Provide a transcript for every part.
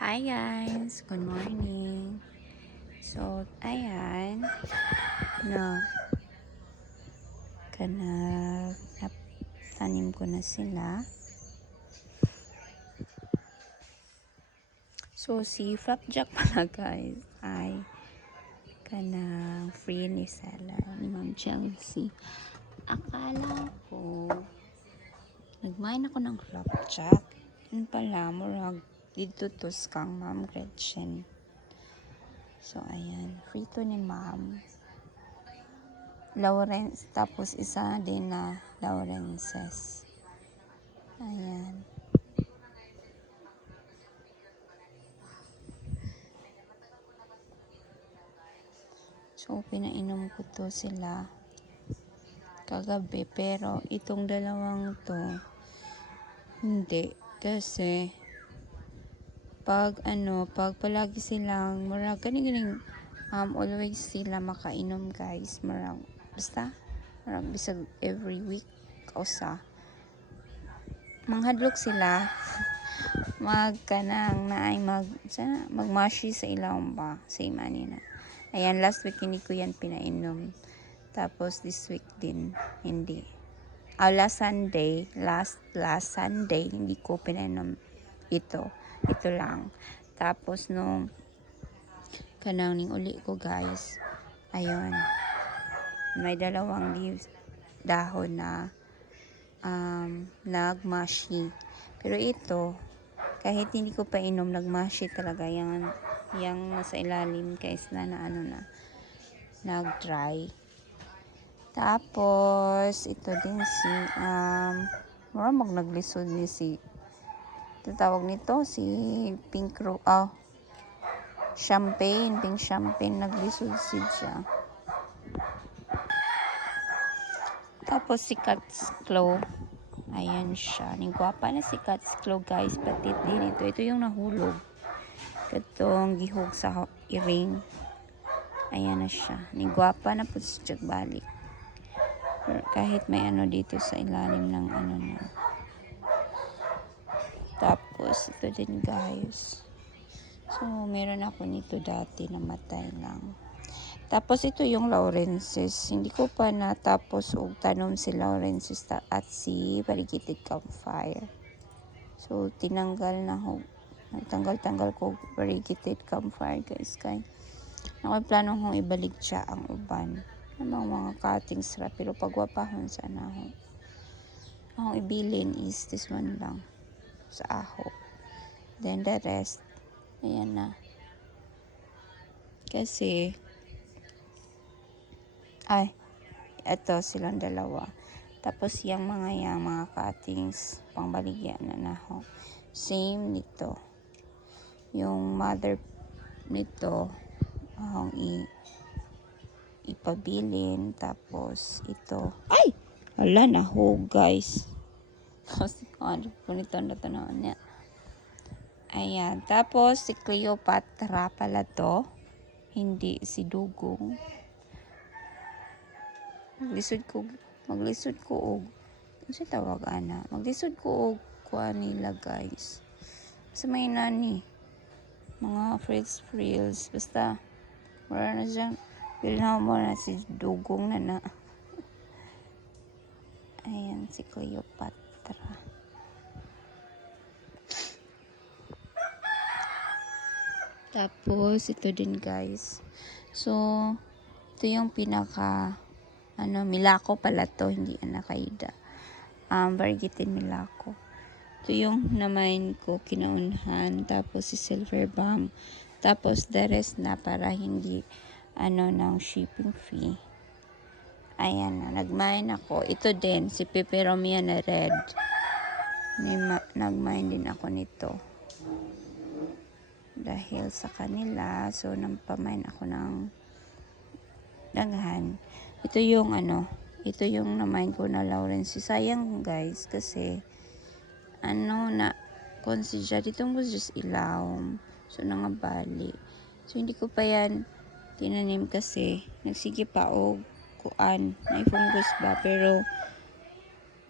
Hi guys, good morning. So, ayan, no, tanim ko na sila. So, si Flapjack pala guys ay free ni seller ni Ma'am Chelsea. Akala ko nagmain ako ng Flapjack. Yun pala, murag dito to kang Ma'am Gretchen. So, ayan, free to ni Ma'am Lawrence, tapos isa din na Lawrences. Ayan. So, pinainom ko to sila kagabi. Pero, itong dalawang to, hindi. Kasi, pag palagi silang, marag, ganing, always sila makainom guys. Marag, basta, marag, bisag every week, kausa. Manghadlok sila. Magmashi sa ilawom ba? Sa imani na. Ayan, last week hindi ko yan pinainom. Tapos this week din, hindi. Last Sunday, hindi ko pinainom ito. Ito lang. Tapos nung ning uli ko guys, ayun. May dalawang leaves, dahon na nagmashi. Pero ito, kahit hindi ko pa inom, nagmashi talaga. Yang nasa ilalim guys na nag-dry. Tapos, ito din si, naglisod ni si, tawag nito, si pink champagne, naglisod siya. Tapos, si Cat's Claw, ayan siya. Ningwapa na si Cat's Claw guys, patit din ito. Ito yung nahulog. Katong gihog sa iring. Ayan na siya. Ningwapa na po siya balik. Kahit may dito sa ilalim ng na. Tapos ito din guys. So meron ako nito dati, namatay lang. Tapos ito yung Lawrences. Hindi ko pa natapos og tanom si Lawrences at si Variegated Campfire. So nagtanggal ko Variegated Campfire guys. Kaya plano kong ibalik siya ang uban. Mga cuttings ra, pero pagwapahon sana ako. Ang ibilin is this one lang sa aho. Then the rest, ayan na. Kasi, ito silang dalawa. Tapos yung mga cuttings, pangbaligya na ako. Same nito. Yung mother nito, akong ipabilin. Tapos ito, hala nahog guys. Kasi punito na tanawan niya. Ayan, tapos si Cleopatra pala to, hindi si Dugong. Maglisod ko og kasi tawag maglisod ko og kuha nila guys. Sa may nani mga frills, basta wala na dyan. Bilhin mo na si Dugong na. Ayan, si Cleopatra. Tapos, ito din guys. So, ito yung pinaka, Milako pala to, hindi Anacaida. Variegated Milako. Ito yung namain ko, kinaunhan. Tapos, si Silver Bomb. Tapos, the rest na para hindi, ng shipping fee. Ayan na, nagmain ako. Ito din, si Peperomia na red. Nagmain din ako nito. Dahil sa kanila, so nampamain ako ng daghan. Ito yung namain ko na Lawrence. Sayang guys, kasi consider itong was just ilawom. So nangabali. So hindi ko pa yan tinanim kasi nagsige pa og kuan, may fungus ba, pero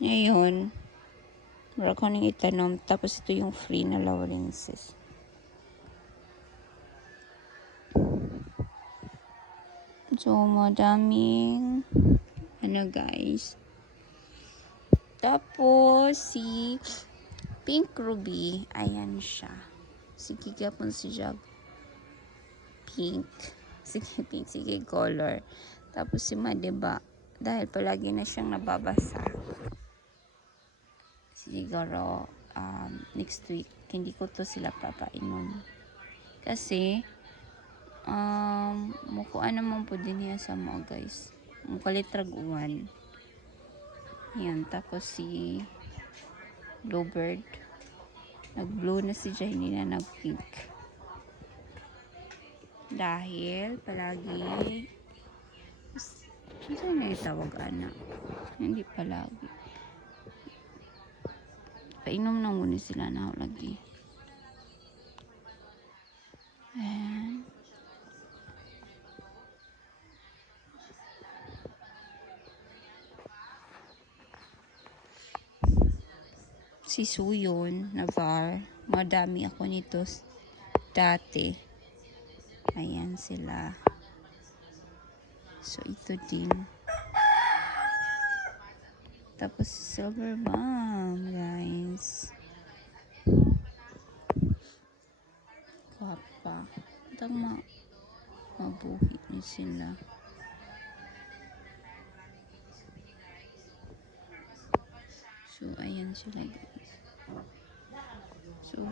ngayon wala ko nang itanom. Tapos ito yung free na Lawrences. So, madaming ano guys. Tapos, si Pink Ruby, ayan siya. Sige gapon si Jag pink. Sige pink, sige color. Tapos si Madiba, dahil palagi na siyang nababasa. Siguro, next week, hindi ko to sila papainom. Kasi, mukuan naman po din niya sa mga guys. Mukalitrag uwan. Yan, tapos si Bluebird. Nag-blue na si Jai, hindi na nag-pink. Dahil, palagi, saan na itawag anak? Hindi palagi. Painom na muna sila na lagi. Ayan. Si Suyon, Navar. Madami ako nito dati. Ayan sila. So, ito din. Tapos, Silver Bomb, guys. Kwapa. Tama. Mabuhi niya sila. So, ayan sila, guys. So,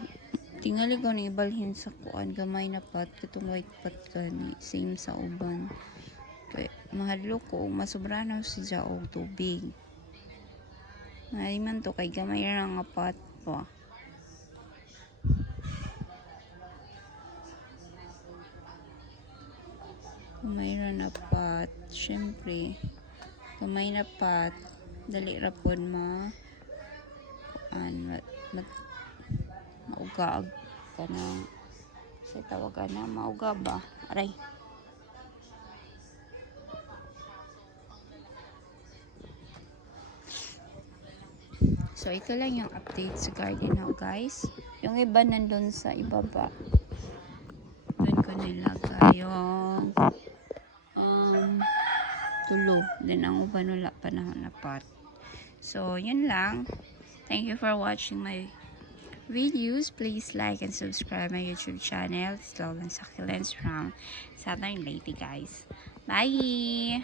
tingali ko na ibalhin sa kuan. Gamay na pat. Katong white pat gani. Same sa uban. Kaya, mahadlo ko. Masobra na siya og tubig. Ay man to kay gamay ra nga pot pa. Gamay ra na pot, syempre. Gamay na pot, dali ra pod mauga kanang sa tawagan na mauga ba? Aray. So, ito lang yung update sa garden now, guys. Yung iba nandun sa ibaba. Doon ko nilagay yung tulo. Then, ang uban wala panahon na pot. So, yun lang. Thank you for watching my videos. Please like and subscribe my YouTube channel. It's Lolan Succulents from Southern Leyte, guys. Bye!